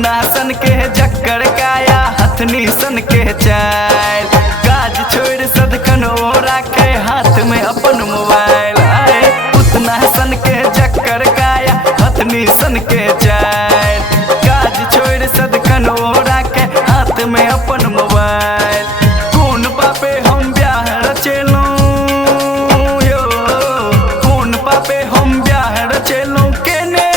पुतना सन के जक्कर काया हथनी सन के चाल, काज छोड़ सदखन ओ राखे हाथ में अपन मोबाइल। आए पुतना सन के जक्कर काया हथनी सन के चाल, काज छोड़ सदखन ओ राखे हाथ में अपन मोबाइल। कौन पापे हम ब्याह रचेलो यो, कौन पापे हम ब्याह रचेलो, केने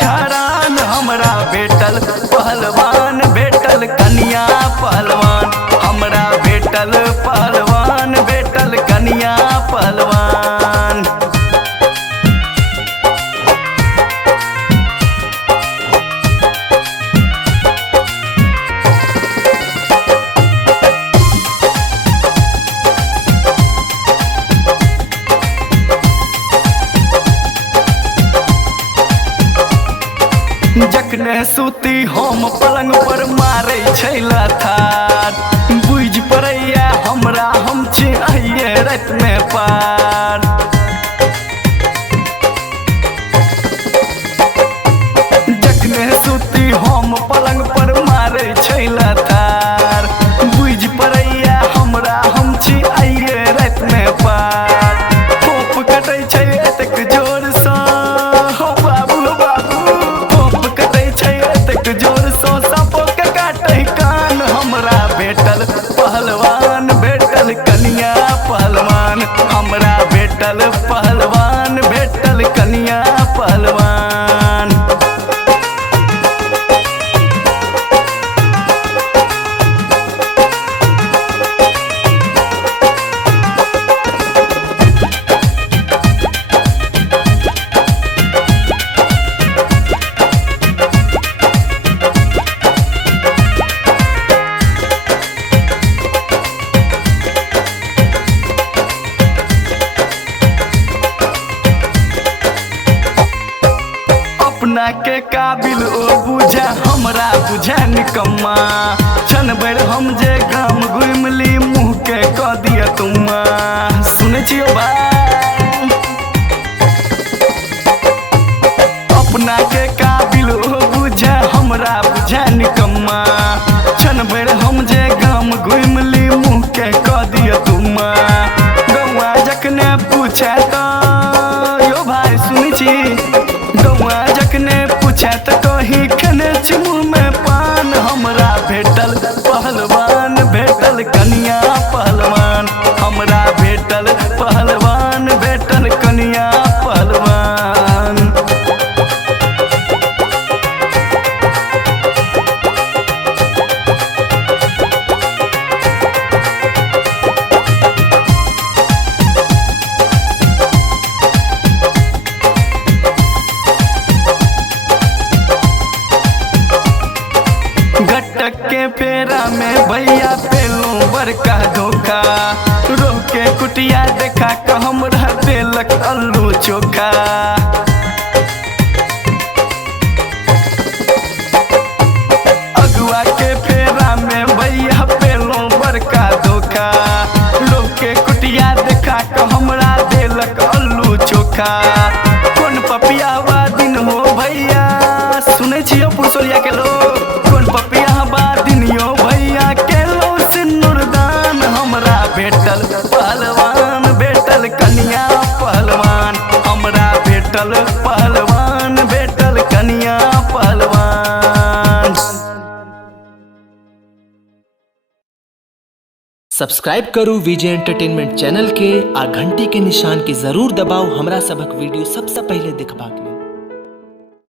छाड़ान हमरा बेटल पहलवान, बेटल कन्या पहलवान, हमरा बेटल पहलवान, बेटल कन्या पहलवान। जखने सूती हम पलंग पर मारे छै लाथार, बुझ पड़ैया हमरा हम छी आइए रात में पार। जखने सूती हम पलंग पर मारे छै लाथार, बुझ पड़ैया हमरा हम छी आइए रात में पार। खोप कटै छै एतेक जोर सँ हो बाबू बाबू, खोप कटै छै एतेक जोर सँ साँपो के काटै कान। हमरा बेटल पहलवान, बेटल कन्या पहलवान, हमरा बेटल पहलवान, बेटल कन्या पहलवान। अपना के काबिल ओ बुझा हमरा बुझा निकम्मा, छन बेर हम जे गाम घुमली मुँह के कह दिया तुम्मा। सुने छियो भाई, अपना के काबिल ओ बुझा हमरा बुझा निकम्मा, छन बेर हम जे गाम घुमली मुँह के कह दिया तुम्मा। गौआ जखने पूछे तो यो भाई सुनी छी, गौआ जखने पूछे तो कही खने छी मुँह में पान। हमरा भेटल पहलवान, भेटल कन्या पहलवान, हमरा भेटल पहलवान, भेटल कन्या पहलवान। गटक के फेरा में भैया पेलू बड़का धोखा, रोह के कुटिया देखा क हमरा देलक अल्लू चोखा। अगुआ के फेरा में भैया पेलू बड़का धोखा, रोह के कुटिया देखा क हमरा देलक अल्लू चोखा। कौन पपियावा दिन हो भैया, सुने छियो पुसोलिया के लोग, कौन पपिया बा दिन यो भैया के लो सिंदूरदान। हमरा बेटल पहलवान, बेटल कन्या पहलवान, हमरा बेटल पहलवान, बेटल कन्या पहलवान। सब्सक्राइब करू विजय एंटरटेनमेंट चैनल के आ घंटी के निशान के जरूर दबाओ हमरा सबक वीडियो सबसे पहले देखबाक लेल।